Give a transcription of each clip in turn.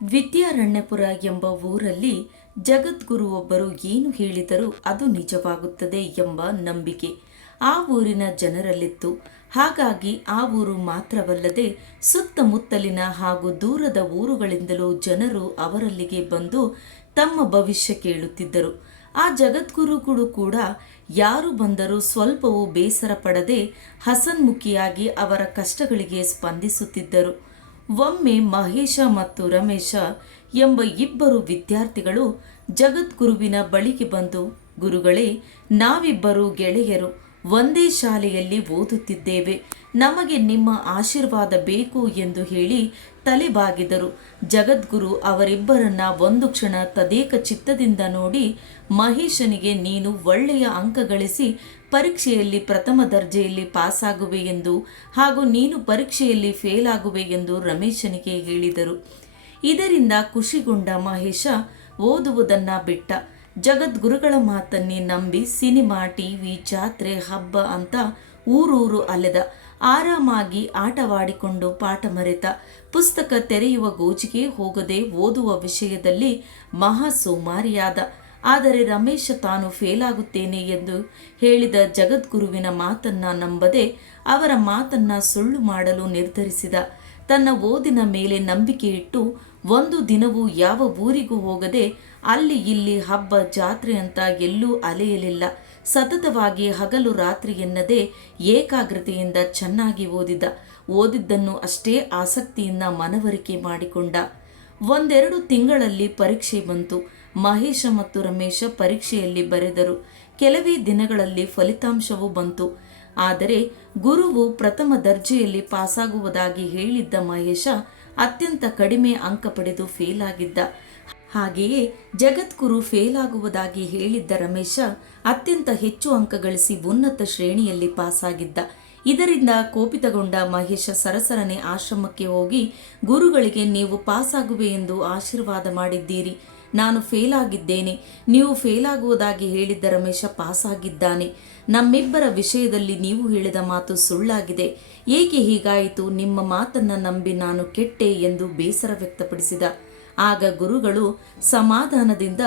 ವಿದ್ಯಾರಣ್ಯಪುರ ಎಂಬ ಊರಲ್ಲಿ ಜಗದ್ಗುರು ಒಬ್ಬರು ಏನು ಹೇಳಿದರೂ ಅದು ನಿಜವಾಗುತ್ತದೆ ಎಂಬ ನಂಬಿಕೆ ಆ ಊರಿನ ಜನರಲ್ಲಿತ್ತು. ಹಾಗಾಗಿ ಆ ಊರು ಮಾತ್ರವಲ್ಲದೆ ಸುತ್ತಮುತ್ತಲಿನ ಹಾಗೂ ದೂರದ ಊರುಗಳಿಂದಲೂ ಜನರು ಅವರಲ್ಲಿಗೆ ಬಂದು ತಮ್ಮ ಭವಿಷ್ಯ ಕೇಳುತ್ತಿದ್ದರು. ಆ ಜಗದ್ಗುರುಗಳು ಕೂಡ ಯಾರು ಬಂದರೂ ಸ್ವಲ್ಪವೂ ಬೇಸರ ಪಡದೆ ಹಸನ್ಮುಖಿಯಾಗಿ ಅವರ ಕಷ್ಟಗಳಿಗೆ ಸ್ಪಂದಿಸುತ್ತಿದ್ದರು. ಒಮ್ಮೆ ಮಹೇಶ ಮತ್ತು ರಮೇಶ ಎಂಬ ಇಬ್ಬರು ವಿದ್ಯಾರ್ಥಿಗಳು ಜಗದ್ಗುರುವಿನ ಬಳಿಗೆ ಬಂದು, ಗುರುಗಳೇ, ನಾವಿಬ್ಬರು ಗೆಳೆಯರು ಒಂದೇ ಶಾಲೆಯಲ್ಲಿ ಓದುತ್ತಿದ್ದೇವೆ, ನಮಗೆ ನಿಮ್ಮ ಆಶೀರ್ವಾದ ಬೇಕು ಎಂದು ಹೇಳಿ ತಲೆಬಾಗಿದರು. ಜಗದ್ಗುರು ಅವರಿಬ್ಬರನ್ನ ಒಂದು ಕ್ಷಣ ತದೇಕ ಚಿತ್ತದಿಂದ ನೋಡಿ, ಮಹೇಶನಿಗೆ ನೀನು ಒಳ್ಳೆಯ ಅಂಕ ಗಳಿಸಿ ಪರೀಕ್ಷೆಯಲ್ಲಿ ಪ್ರಥಮ ದರ್ಜೆಯಲ್ಲಿ ಪಾಸಾಗುವೆ ಎಂದು ಹಾಗೂ ನೀನು ಪರೀಕ್ಷೆಯಲ್ಲಿ ಫೇಲ್ ಆಗುವೆ ಎಂದು ರಮೇಶನಿಗೆ ಹೇಳಿದರು. ಇದರಿಂದ ಖುಷಿಗೊಂಡ ಮಹೇಶ ಓದುವುದನ್ನ ಬಿಟ್ಟ. ಜಗದ್ಗುರುಗಳ ಮಾತನ್ನೇ ನಂಬಿ ಸಿನಿಮಾ, ಟಿವಿ, ಜಾತ್ರೆ, ಹಬ್ಬ ಅಂತ ಊರೂರು ಅಲೆದ. ಆರಾಮಾಗಿ ಆಟವಾಡಿಕೊಂಡು ಪಾಠ ಮರೆತ. ಪುಸ್ತಕ ತೆರೆಯುವ ಗೋಜಿಗೆ ಹೋಗದೆ ಓದುವ ವಿಷಯದಲ್ಲಿ ಮಹಾ ಸೋಮಾರಿಯಾದ. ಆದರೆ ರಮೇಶ ತಾನು ಫೇಲಾಗುತ್ತೇನೆ ಎಂದು ಹೇಳಿದ ಜಗದ್ಗುರುವಿನ ಮಾತನ್ನ ನಂಬದೆ ಅವರ ಮಾತನ್ನ ಸುಳ್ಳು ಮಾಡಲು ನಿರ್ಧರಿಸಿದ. ತನ್ನ ಓದಿನ ಮೇಲೆ ನಂಬಿಕೆ ಇಟ್ಟು ಒಂದು ದಿನವೂ ಯಾವ ಊರಿಗೂ ಹೋಗದೆ ಅಲ್ಲಿ ಇಲ್ಲಿ ಹಬ್ಬ ಜಾತ್ರೆ ಅಂತ ಎಲ್ಲೂ ಅಲೆಯಲಿಲ್ಲ. ಸತತವಾಗಿ ಹಗಲು ರಾತ್ರಿ ಎನ್ನದೆ ಏಕಾಗ್ರತೆಯಿಂದ ಚೆನ್ನಾಗಿ ಓದಿದ್ದನ್ನು ಅಷ್ಟೇ ಆಸಕ್ತಿಯಿಂದ ಮನವರಿಕೆ ಮಾಡಿಕೊಂಡ. ಒಂದೆರಡು ತಿಂಗಳಲ್ಲಿ ಪರೀಕ್ಷೆ ಬಂತು. ಮಹೇಶ ಮತ್ತು ರಮೇಶ ಪರೀಕ್ಷೆಯಲ್ಲಿ ಬರೆದರು. ಕೆಲವೇ ದಿನಗಳಲ್ಲಿ ಫಲಿತಾಂಶವೂ ಬಂತು. ಆದರೆ ಗುರುವು ಪ್ರಥಮ ದರ್ಜೆಯಲ್ಲಿ ಪಾಸಾಗುವುದಾಗಿ ಹೇಳಿದ್ದ ಮಹೇಶ ಅತ್ಯಂತ ಕಡಿಮೆ ಅಂಕ ಪಡೆದು ಫೇಲ್ ಆಗಿದ್ದ. ಹಾಗೆಯೇ ಜಗದ್ಗುರು ಫೇಲ್ ಆಗುವುದಾಗಿ ಹೇಳಿದ್ದ ರಮೇಶ ಅತ್ಯಂತ ಹೆಚ್ಚು ಅಂಕ ಗಳಿಸಿ ಉನ್ನತ ಶ್ರೇಣಿಯಲ್ಲಿ ಪಾಸಾಗಿದ್ದ. ಇದರಿಂದ ಕೋಪಿತಗೊಂಡ ಮಹೇಶ ಸರಸರನೆ ಆಶ್ರಮಕ್ಕೆ ಹೋಗಿ, ಗುರುಗಳಿಗೆ ನೀವು ಪಾಸಾಗುವೆ ಎಂದು ಆಶೀರ್ವಾದ ಮಾಡಿದ್ದೀರಿ, ನಾನು ಫೇಲ್ ಆಗಿದ್ದೇನೆ, ನೀವು ಫೇಲ್ ಆಗುವುದಾಗಿ ಹೇಳಿದ್ದ ರಮೇಶ ಪಾಸಾಗಿದ್ದಾನೆ, ನಮ್ಮಿಬ್ಬರ ವಿಷಯದಲ್ಲಿ ನೀವು ಹೇಳಿದ ಮಾತು ಸುಳ್ಳಾಗಿದೆ, ಏಕೆ ಹೀಗಾಯಿತು, ನಿಮ್ಮ ಮಾತನ್ನ ನಂಬಿ ನಾನು ಕೆಟ್ಟೆ ಎಂದು ಬೇಸರ ವ್ಯಕ್ತಪಡಿಸಿದ. ಆಗ ಗುರುಗಳು ಸಮಾಧಾನದಿಂದ,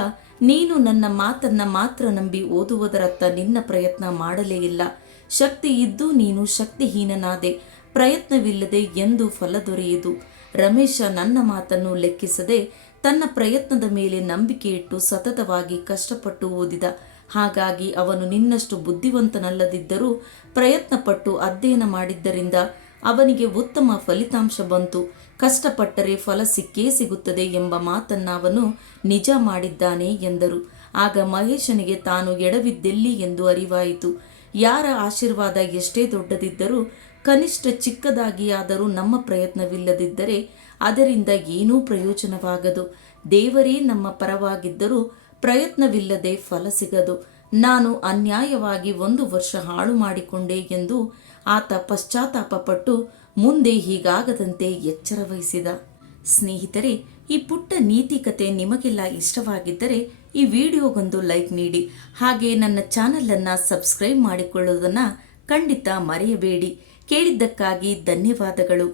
ನೀನು ನನ್ನ ಮಾತನ್ನ ಮಾತ್ರ ನಂಬಿ ಓದುವುದರತ್ತ ನಿನ್ನ ಪ್ರಯತ್ನ ಮಾಡಲೇ ಇಲ್ಲ, ಶಕ್ತಿ ಇದ್ದು ನೀನು ಶಕ್ತಿಹೀನನಾದೆ, ಪ್ರಯತ್ನವಿಲ್ಲದೆ ಎಂದು ಫಲ ದೊರೆಯುವುದು. ರಮೇಶ ನನ್ನ ಮಾತನ್ನು ಲೆಕ್ಕಿಸದೆ ತನ್ನ ಪ್ರಯತ್ನದ ಮೇಲೆ ನಂಬಿಕೆ ಇಟ್ಟು ಸತತವಾಗಿ ಕಷ್ಟಪಟ್ಟು ಓದಿದ. ಹಾಗಾಗಿ ಅವನು ನಿನ್ನಷ್ಟು ಬುದ್ಧಿವಂತನಲ್ಲದಿದ್ದರೂ ಪ್ರಯತ್ನಪಟ್ಟು ಅಧ್ಯಯನ ಮಾಡಿದ್ದರಿಂದ ಅವನಿಗೆ ಉತ್ತಮ ಫಲಿತಾಂಶ ಬಂತು. ಕಷ್ಟಪಟ್ಟರೆ ಫಲ ಸಿಕ್ಕೇ ಸಿಗುತ್ತದೆ ಎಂಬ ಮಾತನ್ನ ಅವನು ನಿಜ ಮಾಡಿದ್ದಾನೆ ಎಂದರು. ಆಗ ಮಹೇಶನಿಗೆ ತಾನು ಎಡವಿದ್ದೆಲ್ಲಿ ಎಂದು ಅರಿವಾಯಿತು. ಯಾರ ಆಶೀರ್ವಾದ ಎಷ್ಟೇ ದೊಡ್ಡದಿದ್ದರೂ ಕನಿಷ್ಠ ಚಿಕ್ಕದಾಗಿಯಾದರೂ ನಮ್ಮ ಪ್ರಯತ್ನವಿಲ್ಲದಿದ್ದರೆ ಅದರಿಂದ ಏನೂ ಪ್ರಯೋಜನವಾಗದು. ದೇವರೇ ನಮ್ಮ ಪರವಾಗಿದ್ದರೂ ಪ್ರಯತ್ನವಿಲ್ಲದೆ ಫಲ ಸಿಗದು. ನಾನು ಅನ್ಯಾಯವಾಗಿ 1 ವರ್ಷ ಹಾಳು ಮಾಡಿಕೊಂಡೆ ಎಂದು ಆತ ಪಶ್ಚಾತ್ತಾಪಪಟ್ಟು ಮುಂದೆ ಹೀಗಾಗದಂತೆ ಎಚ್ಚರ ವಹಿಸಿದ. ಸ್ನೇಹಿತರೆ, ಈ ಪುಟ್ಟ ನೀತಿ ಕತೆ ನಿಮಗೆಲ್ಲ ಇಷ್ಟವಾಗಿದ್ದರೆ ಈ ವಿಡಿಯೋಗೊಂದು ಲೈಕ್ ನೀಡಿ. ಹಾಗೆ ನನ್ನ ಚಾನಲನ್ನು ಸಬ್ಸ್ಕ್ರೈಬ್ ಮಾಡಿಕೊಳ್ಳುವುದನ್ನು ಖಂಡಿತ ಮರೆಯಬೇಡಿ. ಕೇಳಿದ್ದಕ್ಕಾಗಿ ಧನ್ಯವಾದಗಳು.